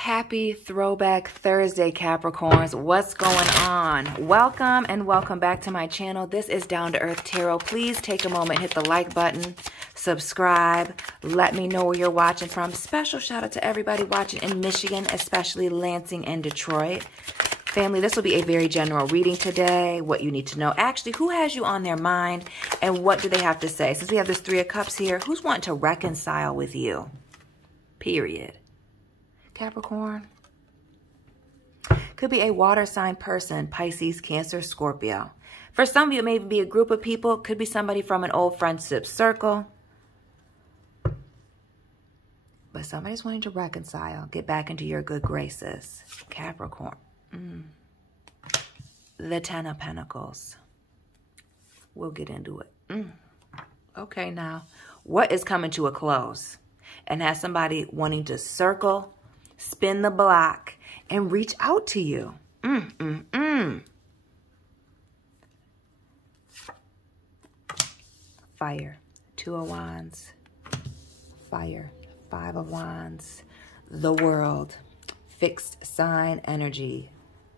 Happy Throwback Thursday, Capricorns. What's going on? Welcome and welcome back to my channel. This is Down to Earth Tarot. Please take a moment, hit the like button, subscribe, let me know where you're watching from. Special shout out to everybody watching in Michigan, especially Lansing and Detroit. Family, this will be a very general reading today. What you need to know. Actually, who has you on their mind and what do they have to say? Since we have this Three of Cups here, who's wanting to reconcile with you? Period. Capricorn. Could be a water sign person, Pisces, Cancer, Scorpio. For some of you, it may be a group of people. Could be somebody from an old friendship circle. But somebody's wanting to reconcile. Get back into your good graces. Capricorn. The Ten of Pentacles. We'll get into it. Okay, now. What is coming to a close? And has somebody wanting to circle, spin the block, and reach out to you. Fire. Two of Wands. Fire. Five of Wands. The World. Fixed sign energy.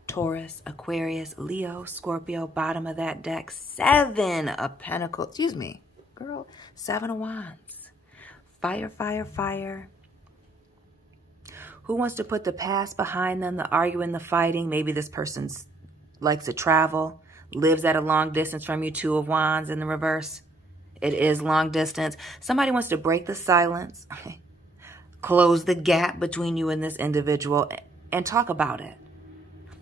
Taurus, Aquarius, Leo, Scorpio. Bottom of that deck. Seven of Pentacles. Excuse me. Girl. Seven of Wands. Fire, fire, fire. Who wants to put the past behind them, the arguing, the fighting? Maybe this person likes to travel, lives at a long distance from you. Two of Wands in the reverse. It is long distance. Somebody wants to break the silence, close the gap between you and this individual, and talk about it.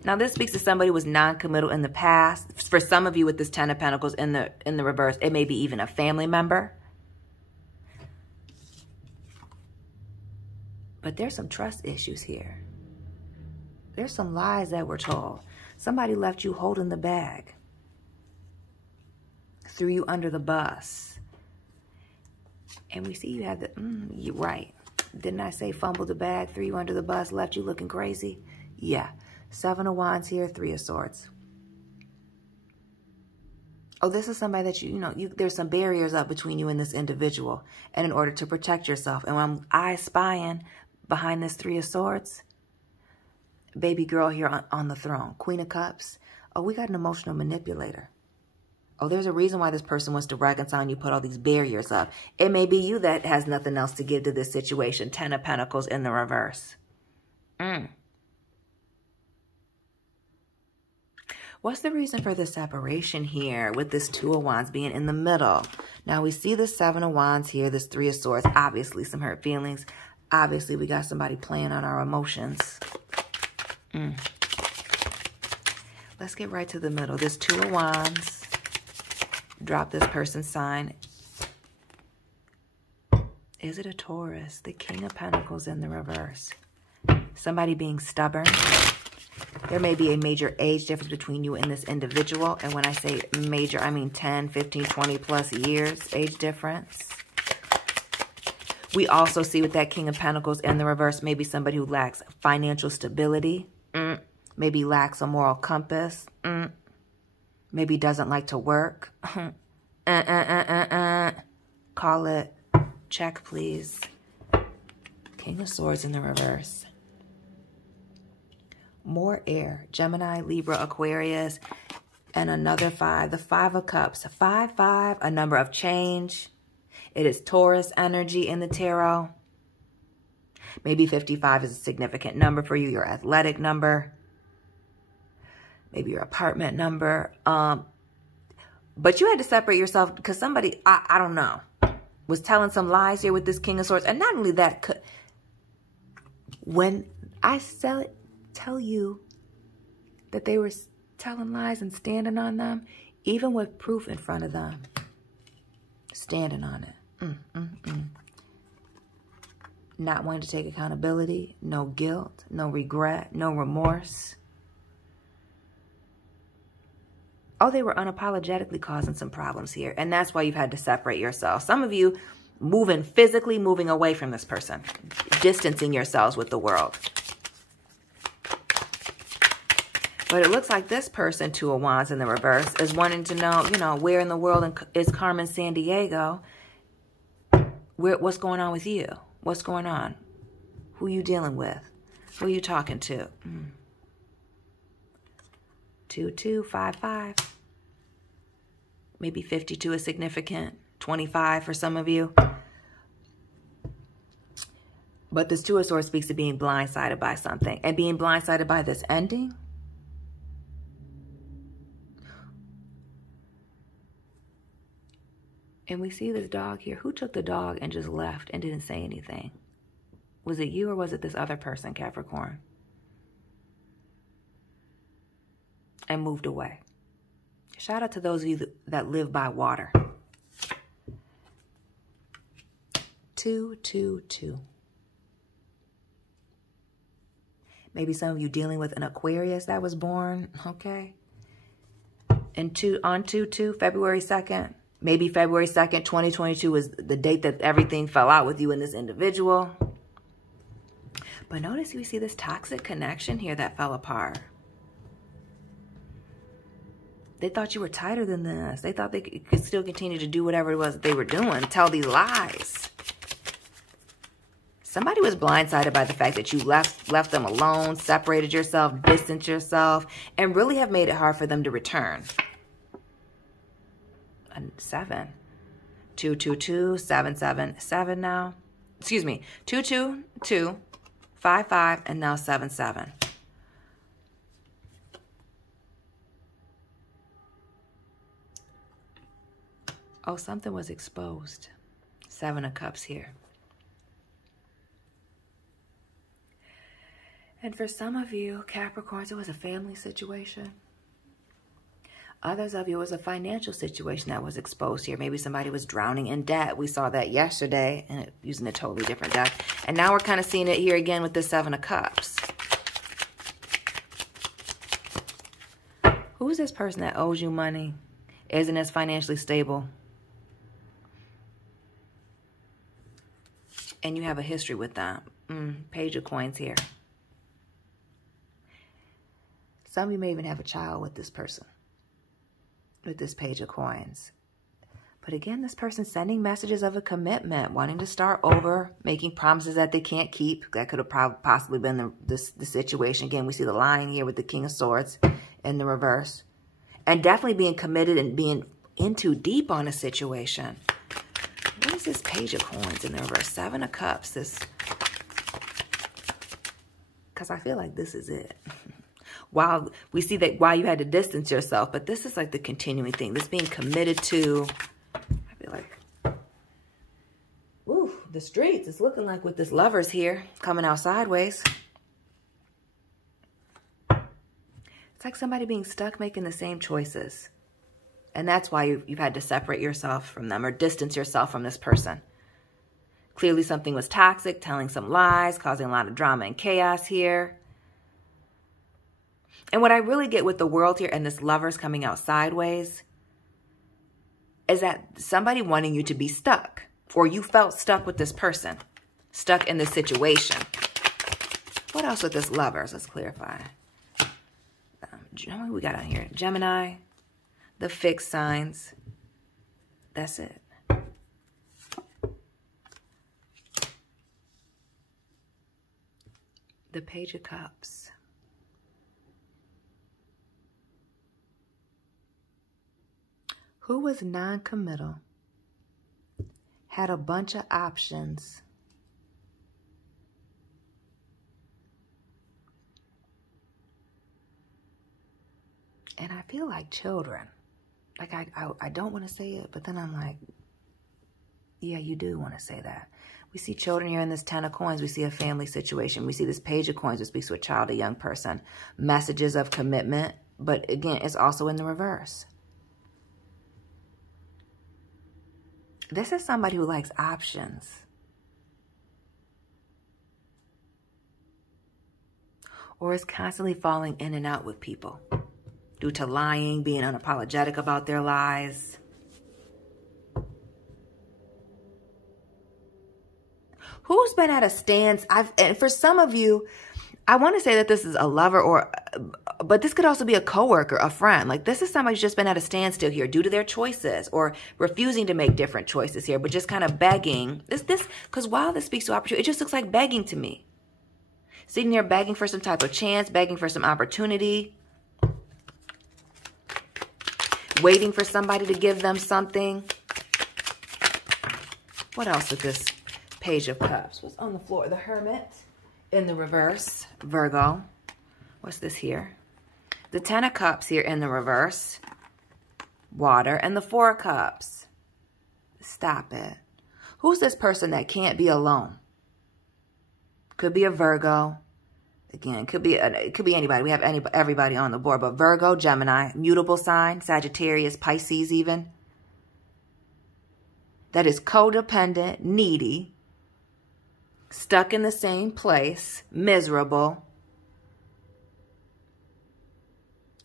Now, this speaks to somebody who was non-committal in the past. For some of you with this Ten of Pentacles in the reverse, it may be even a family member. But there's some trust issues here. There's some lies that were told. Somebody left you holding the bag. Threw you under the bus. And we see you have the, you're right. Didn't I say fumble the bag, threw you under the bus, left you looking crazy? Yeah. Seven of Wands here, Three of Swords. Oh, this is somebody that there's some barriers up between you and this individual. And in order to protect yourself. And when I'm spying behind this Three of Swords, baby girl here on the throne, Queen of Cups. Oh, we got an emotional manipulator. Oh, there's a reason why this person wants to reconcile and you put all these barriers up. It may be you that has nothing else to give to this situation. Ten of Pentacles in the reverse. What's the reason for the separation here with this Two of Wands being in the middle? Now, we see the Seven of Wands here, this Three of Swords. Obviously, some hurt feelings. Obviously, we got somebody playing on our emotions. Let's get right to the middle. This Two of Wands. Drop this person's sign. Is it a Taurus? The King of Pentacles in the reverse. Somebody being stubborn. There may be a major age difference between you and this individual. And when I say major, I mean 10, 15, 20 plus years age difference. We also see with that King of Pentacles in the reverse, maybe somebody who lacks financial stability. Maybe lacks a moral compass. Maybe doesn't like to work. Call it. Check, please. King of Swords in the reverse. More air. Gemini, Libra, Aquarius, and another five. The Five of Cups. 5, 5, a number of change. It is Taurus energy in the tarot. Maybe 55 is a significant number for you, your athletic number. Maybe your apartment number. But you had to separate yourself because somebody, I don't know, was telling some lies here with this King of Swords. And not only that, when I tell you that they were telling lies and standing on them, even with proof in front of them, standing on it. Not wanting to take accountability, no guilt, no regret, no remorse. Oh, they were unapologetically causing some problems here. And that's why you've had to separate yourself. Some of you physically moving away from this person, distancing yourselves with the world. But it looks like this person, Two of Wands in the reverse, is wanting to know, where in the world is Carmen Sandiego? What's going on with you? What's going on? Who you dealing with? Who are you talking to? 2255. Maybe 52 is significant. 25 for some of you. But this Two of Swords speaks to being blindsided by something. And being blindsided by this ending. And we see this dog here. Who took the dog and just left and didn't say anything? Was it you or was it this other person, Capricorn? And moved away. Shout out to those of you that live by water. 222. Maybe some of you dealing with an Aquarius that was born, okay? And on 2/2, February 2nd. Maybe February 2nd, 2022 was the date that everything fell out with you and this individual. But notice we see this toxic connection here that fell apart. They thought you were tighter than this. They thought they could still continue to do whatever it was that they were doing, tell these lies. Somebody was blindsided by the fact that you left them alone, separated yourself, distanced yourself, and really have made it hard for them to return. 7. 222, 777 now. Excuse me. 222, 55, and now 77. Oh, something was exposed. 7 of Cups here. And for some of you, Capricorns, it was a family situation. Others of you, it was a financial situation that was exposed here. Maybe somebody was drowning in debt. We saw that yesterday, and using a totally different deck. And now we're kind of seeing it here again with the 7 of Cups. Who's this person that owes you money? Isn't as financially stable? And you have a history with them. Page of Coins here. Some of you may even have a child with this person. With this Page of Coins. But again, this person's sending messages of a commitment, wanting to start over, making promises that they can't keep. That could have possibly been the situation. Again, we see the lying here with the King of Swords in the reverse. And definitely being committed and being in too deep on a situation. What is this Page of Coins in the reverse? 7 of Cups. Because I feel like this is it. While we see that while you had to distance yourself, but this is like the continuing thing. This being committed to, I feel like, ooh, the streets. It's looking like with this Lovers here coming out sideways. It's like somebody being stuck making the same choices. And that's why you've had to separate yourself from them or distance yourself from this person. Clearly something was toxic, telling some lies, causing a lot of drama and chaos here. And what I really get with the World here and this Lovers coming out sideways is that somebody wanting you to be stuck, or you felt stuck with this person, stuck in this situation. What else with this Lovers? Let's clarify. What we got on here? Gemini, the fixed signs. That's it. The Page of Cups. Who was non-committal, had a bunch of options, and I feel like children. Like I don't want to say it, but then I'm like, yeah, you do want to say that. We see children here in this 10 of Coins. We see a family situation. We see this Page of Coins, which speaks to a child, a young person. Messages of commitment, but again, it's also in the reverse. This is somebody who likes options. Or is constantly falling in and out with people due to lying, being unapologetic about their lies. Who's been at a stance? And for some of you, I want to say that this is a lover, but this could also be a coworker, a friend. Like this is somebody who's just been at a standstill here due to their choices or refusing to make different choices here, but just kind of begging. Because while this speaks to opportunity, it just looks like begging to me. Sitting there begging for some type of chance, begging for some opportunity. Waiting for somebody to give them something. What else with this Page of Cups? What's on the floor? The Hermit in the reverse. Virgo. What's this here? The Ten of Cups here in the reverse. Water. And the Four of Cups. Stop it. Who's this person that can't be alone? Could be a Virgo. Again, could be anybody. We have everybody on the board. But Virgo, Gemini, mutable sign, Sagittarius, Pisces even. That is codependent, needy, stuck in the same place, miserable,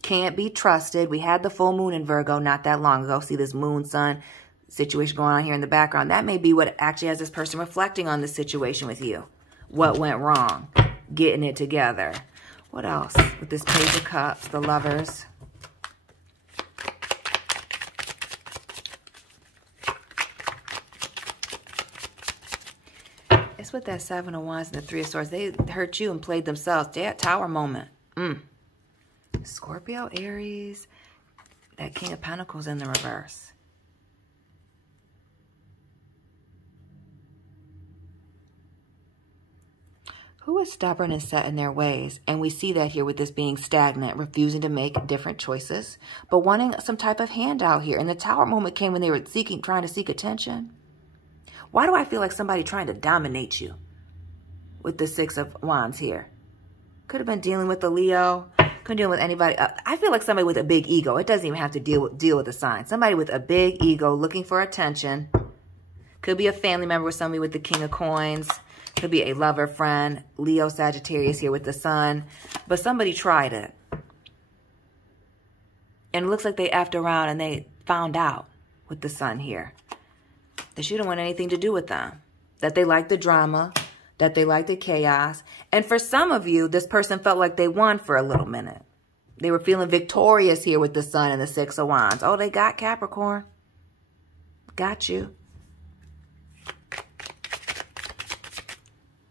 can't be trusted. We had the full moon in Virgo not that long ago. See this moon, sun situation going on here in the background. That may be what actually has this person reflecting on the situation with you. What went wrong? Getting it together. What else with this Page of Cups, the Lovers? It's with that Seven of Wands and the Three of Swords. They hurt you and played themselves. That Tower moment. Scorpio, Aries, that King of Pentacles in the reverse. Who is stubborn and set in their ways? And we see that here with this being stagnant, refusing to make different choices, but wanting some type of handout here. And the Tower moment came when they were trying to seek attention. Why do I feel like somebody trying to dominate you with the Six of Wands here? Could have been dealing with the Leo. Could deal with anybody. I feel like somebody with a big ego. It doesn't even have to deal with a sign. Somebody with a big ego looking for attention. Could be a family member with somebody with the King of Coins. Could be a lover, friend, Leo, Sagittarius here with the Sun. But somebody tried it. And it looks like they effed around and they found out with the Sun here that you don't want anything to do with them. That they like the drama. That they like the chaos. And for some of you, this person felt like they won for a little minute. They were feeling victorious here with the Sun and the Six of Wands. Oh, they got Capricorn. Got you.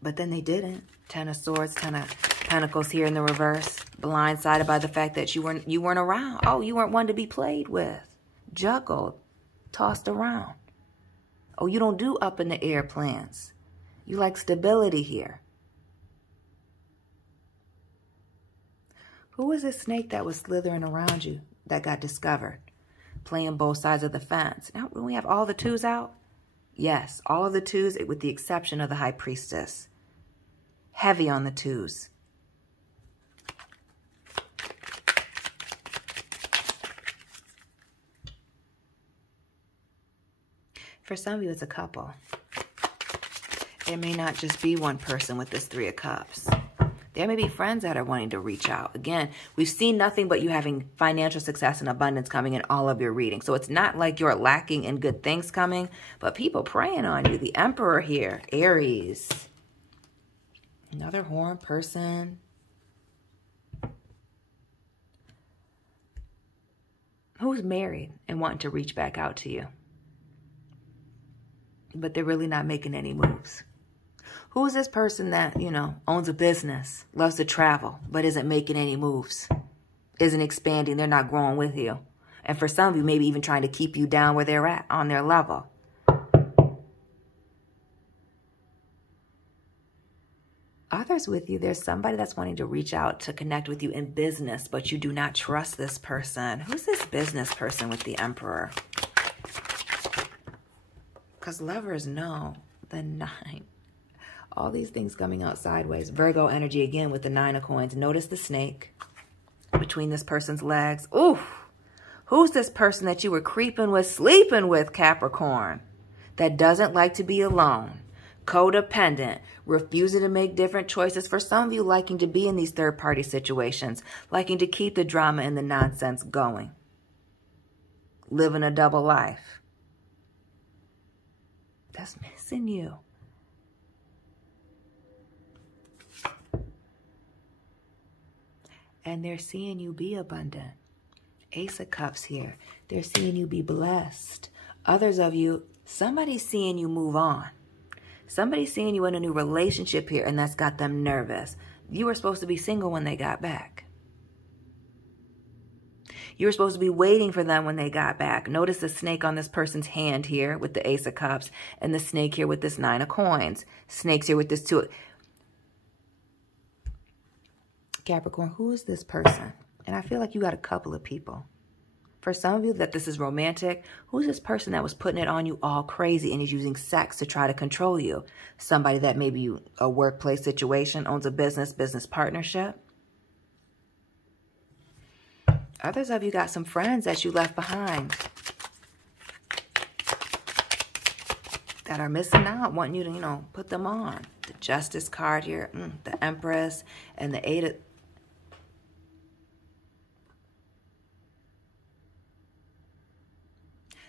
But then they didn't. Ten of Swords, Ten of Pentacles here in the reverse. Blindsided by the fact that you weren't around. Oh, you weren't one to be played with. Juggled. Tossed around. Oh, you don't do up in the air plans. You like stability here. Who was this snake that was slithering around you that got discovered? Playing both sides of the fence. Now, when we have all the twos out, yes, all of the twos with the exception of the High Priestess. Heavy on the twos. For some of you, it's a couple. It may not just be one person with this Three of Cups. There may be friends that are wanting to reach out. Again, we've seen nothing but you having financial success and abundance coming in all of your readings. So it's not like you're lacking in good things coming, but people preying on you. The Emperor here, Aries. Another horn person. Who's married and wanting to reach back out to you. But they're really not making any moves. Who's this person that, owns a business, loves to travel, but isn't making any moves, isn't expanding, they're not growing with you. And for some of you, maybe even trying to keep you down where they're at, on their level. Others with you, there's somebody that's wanting to reach out to connect with you in business, but you do not trust this person. Who's this business person with the Emperor? Because lovers know the 9. All these things coming out sideways. Virgo energy again with the 9 of Coins. Notice the snake between this person's legs. Ooh, who's this person that you were creeping with, sleeping with, Capricorn? That doesn't like to be alone. Codependent. Refusing to make different choices. For some of you, liking to be in these third-party situations. Liking to keep the drama and the nonsense going. Living a double life. That's missing you. And they're seeing you be abundant. Ace of Cups here. They're seeing you be blessed. Others of you, somebody's seeing you move on. Somebody's seeing you in a new relationship here, and that's got them nervous. You were supposed to be single when they got back. You were supposed to be waiting for them when they got back. Notice the snake on this person's hand here with the Ace of Cups, and the snake here with this Nine of Coins. Snakes here with this Two. Capricorn, who is this person? And I feel like you got a couple of people. For some of you that this is romantic, who's this person that was putting it on you all crazy and is using sex to try to control you? Somebody that maybe a workplace situation, owns a business partnership. Others of you got some friends that you left behind that are missing out, wanting you to, you know, put them on. The Justice card here, the Empress, and the Eight of...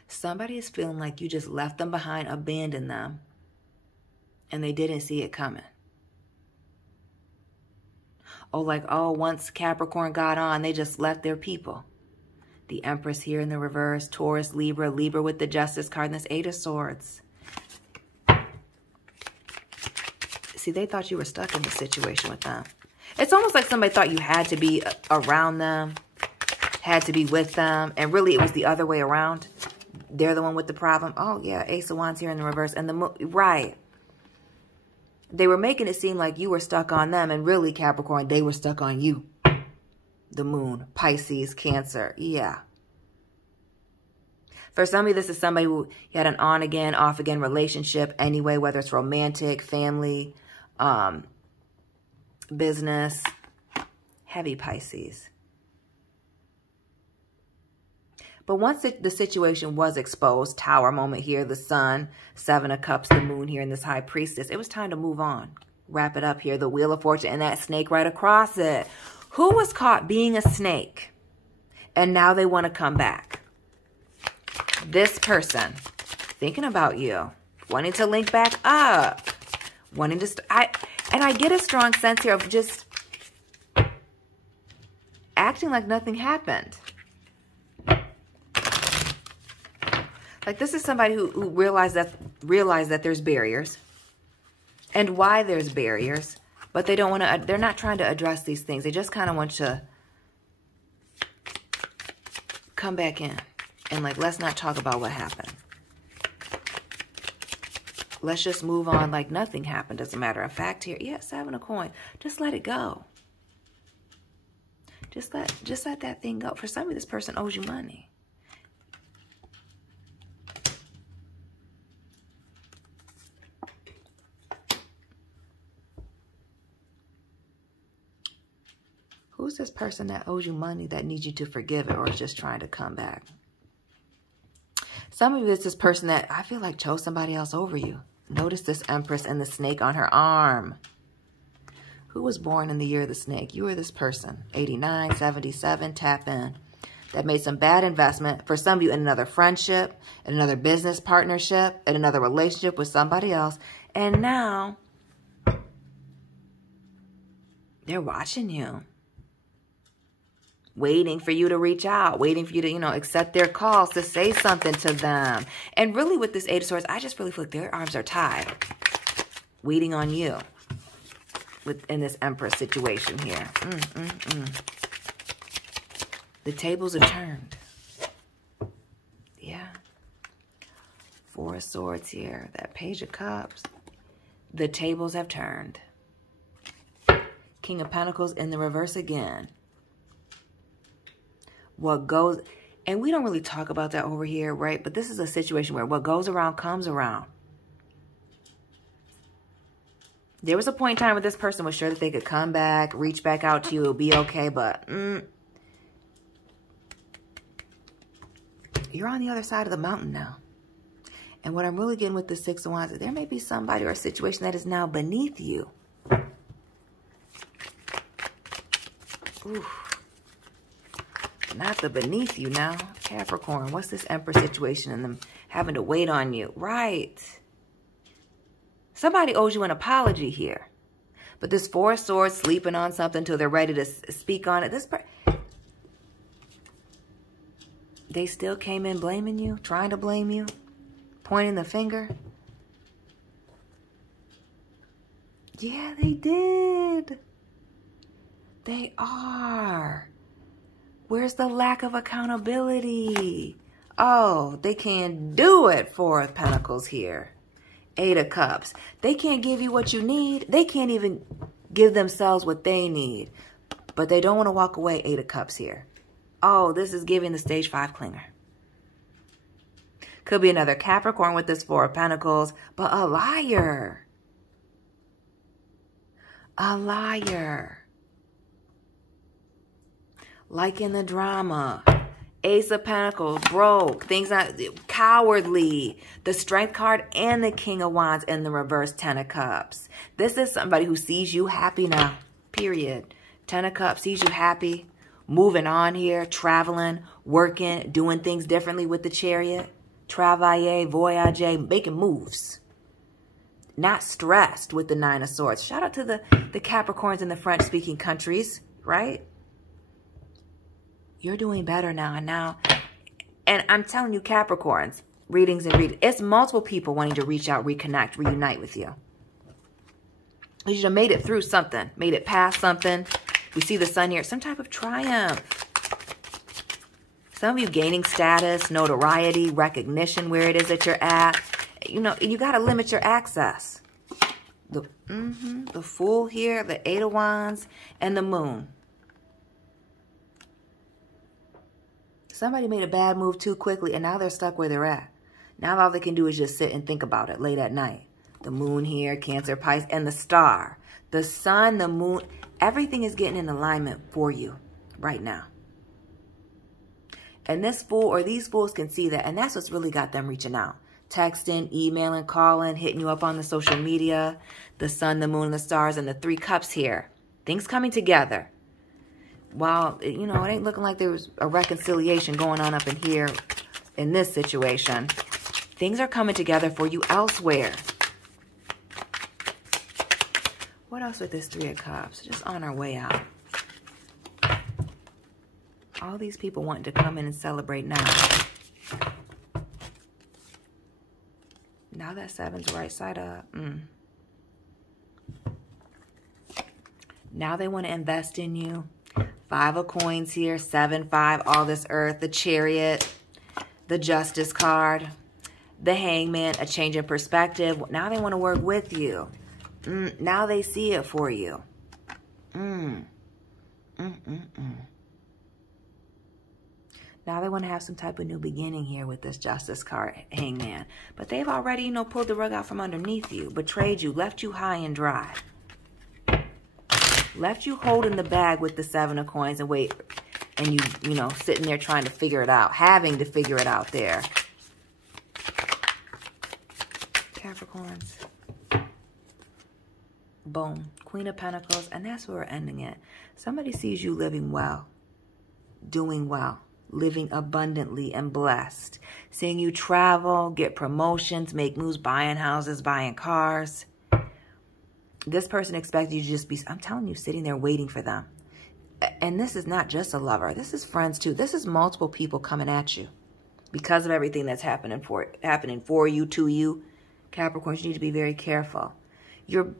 Somebody is feeling like you just left them behind, abandoned them, and they didn't see it coming. Oh, like, oh, once Capricorn got on, they just left their people. The Empress here in the reverse, Taurus, Libra, Libra with the Justice card, and this Eight of Swords. See, they thought you were stuck in this situation with them. It's almost like somebody thought you had to be around them, had to be with them, and really it was the other way around. They're the one with the problem. Oh, yeah, Ace of Wands here in the reverse. And right. They were making it seem like you were stuck on them. And really, Capricorn, they were stuck on you. The Moon, Pisces, Cancer. Yeah. For some of you, this is somebody who had an on-again, off-again relationship anyway, whether it's romantic, family, business. Heavy Pisces. But once the situation was exposed, Tower moment here, the Sun, Seven of Cups, the Moon here, and this High Priestess, it was time to move on. Wrap it up here, the Wheel of Fortune, and that snake right across it. Who was caught being a snake? And now they want to come back. This person, thinking about you, wanting to link back up, wanting to... And I get a strong sense here of just acting like nothing happened. Like, this is somebody who realized that there's barriers and why there's barriers, but they don't want to, they're not trying to address these things. They just kind of want to come back in and, like, let's not talk about what happened. Let's just move on like nothing happened, as a matter of fact here. Yeah, Seven of Coins. Just let it go. Just let that thing go. For some of you, this person owes you money. Who's this person that owes you money that needs you to forgive it or is just trying to come back? Some of you, it's this person that I feel like chose somebody else over you. Notice this Empress and the snake on her arm. Who was born in the year of the snake? You or this person. 89, 77, tap in. That made some bad investment. For some of you, in another friendship, in another business partnership, in another relationship with somebody else. And now, they're watching you. Waiting for you to reach out, waiting for you to, you know, accept their calls, to say something to them. And really with this Eight of Swords, I just really feel like their arms are tied, waiting on you in this Empress situation here. The tables have turned. Yeah. Four of Swords here, that Page of Cups. The tables have turned. King of Pentacles in the reverse again. What goes, and we don't really talk about that over here, right? But this is a situation where what goes around comes around. There was a point in time where this person was sure that they could come back, reach back out to you, it'll be okay, but you're on the other side of the mountain now. And what I'm really getting with the Six of Wands is there may be somebody or a situation that is now beneath you. Ooh. Not the beneath you now. Capricorn, what's this Empress situation and them having to wait on you? Right. Somebody owes you an apology here. But this Four of Swords sleeping on something until they're ready to speak on it. They still came in blaming you, trying to blame you, pointing the finger. Yeah, they did. They are. Where's the lack of accountability? Oh, they can't do it. Four of Pentacles here. Eight of Cups. They can't give you what you need. They can't even give themselves what they need. But they don't want to walk away. Eight of Cups here. Oh, this is giving the stage 5 clinger. Could be another Capricorn with this Four of Pentacles, but a liar. A liar. Like in the drama. Ace of Pentacles, broke, things not cowardly. The Strength card and the King of Wands in the reverse, 10 of Cups. This is somebody who sees you happy now, period. 10 of Cups sees you happy, moving on here, traveling, working, doing things differently with the Chariot. Travailler, voyager, making moves. Not stressed with the 9 of Swords. Shout out to the Capricorns in the French-speaking countries, right? You're doing better now. And I'm telling you, Capricorns, readings and readings. It's multiple people wanting to reach out, reconnect, reunite with you. You should have made it through something. Made it past something. We see the sun here. Some type of triumph. Some of you gaining status, notoriety, recognition where it is that you're at. You know, you got to limit your access. The Fool here, the 8 of Wands, and the Moon. Somebody made a bad move too quickly, and now they're stuck where they're at. Now all they can do is just sit and think about it late at night. The Moon here, Cancer, Pisces, and the Star. The Sun, the Moon, everything is getting in alignment for you right now. And this Fool or these Fools can see that, and that's what's really got them reaching out. Texting, emailing, calling, hitting you up on the social media. The Sun, the Moon, and the Stars, and the 3 Cups here. Things coming together. While, you know, it ain't looking like there was a reconciliation going on up in here in this situation. Things are coming together for you elsewhere. What else with this 3 of Cups? Just on our way out. All these people wanting to come in and celebrate now. Now that 7's right side up. Now they want to invest in you. 5 of Coins here, 7, 5, all this Earth, the Chariot, the Justice card, the Hangman, a change in perspective. Now they want to work with you. Now they see it for you. Now they want to have some type of new beginning here with this Justice card, Hangman. But they've already, you know, pulled the rug out from underneath you, betrayed you, left you high and dry. Left you holding the bag with the 7 of Coins and wait, and you know, sitting there trying to figure it out, having to figure it out there. Capricorns. Boom. Queen of Pentacles, and that's where we're ending it. Somebody sees you living well, doing well, living abundantly and blessed. Seeing you travel, get promotions, make moves, buying houses, buying cars. This person expects you to just be, I'm telling you, sitting there waiting for them. And this is not just a lover. This is friends too. This is multiple people coming at you because of everything that's happening for you, to you. Capricorns, you need to be very careful. You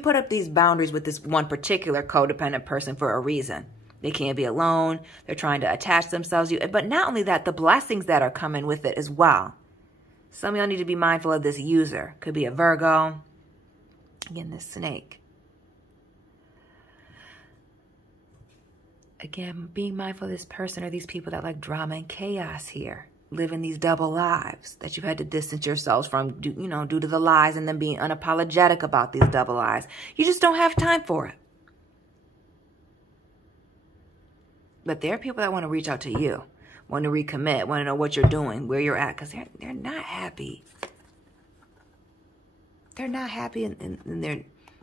put up these boundaries with this one particular codependent person for a reason. They can't be alone. They're trying to attach themselves to you. But not only that, the blessings that are coming with it as well. Some of y'all need to be mindful of this user. Could be a Virgo. Again, this snake. Again, being mindful of this person or these people that like drama and chaos here. Living these double lives that you've had to distance yourselves from, you know, due to the lies and then being unapologetic about these double lies. You just don't have time for it. But there are people that want to reach out to you, want to recommit, want to know what you're doing, where you're at, because they're not happy. They're not happy in their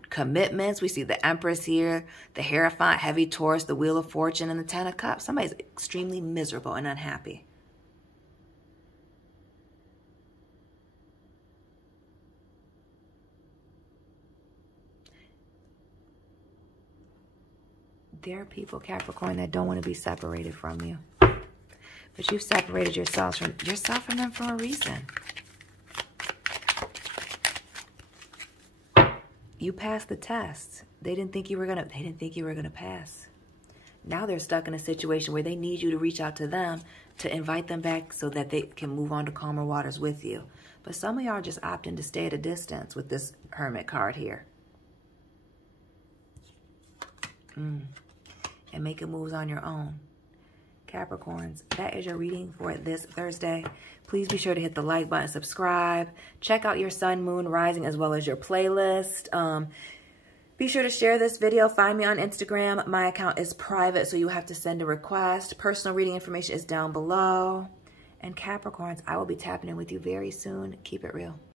commitments. We see the Empress here, the Hierophant, Heavy Taurus, the Wheel of Fortune, and the 10 of Cups. Somebody's extremely miserable and unhappy. There are people, Capricorn, that don't want to be separated from you. But you've separated yourself from them for a reason. You passed the test. They didn't think you were gonna pass. Now they're stuck in a situation where they need you to reach out to them to invite them back so that they can move on to calmer waters with you. But some of y'all are just opting to stay at a distance with this Hermit card here. And making moves on your own. Capricorns, that is your reading for this Thursday. Please be sure to hit the like button, subscribe. Check out your sun, moon, rising, as well as your playlist. Be sure to share this video. Find me on Instagram. My account is private, so you have to send a request. Personal reading information is down below. And Capricorns, I will be tapping in with you very soon. Keep it real.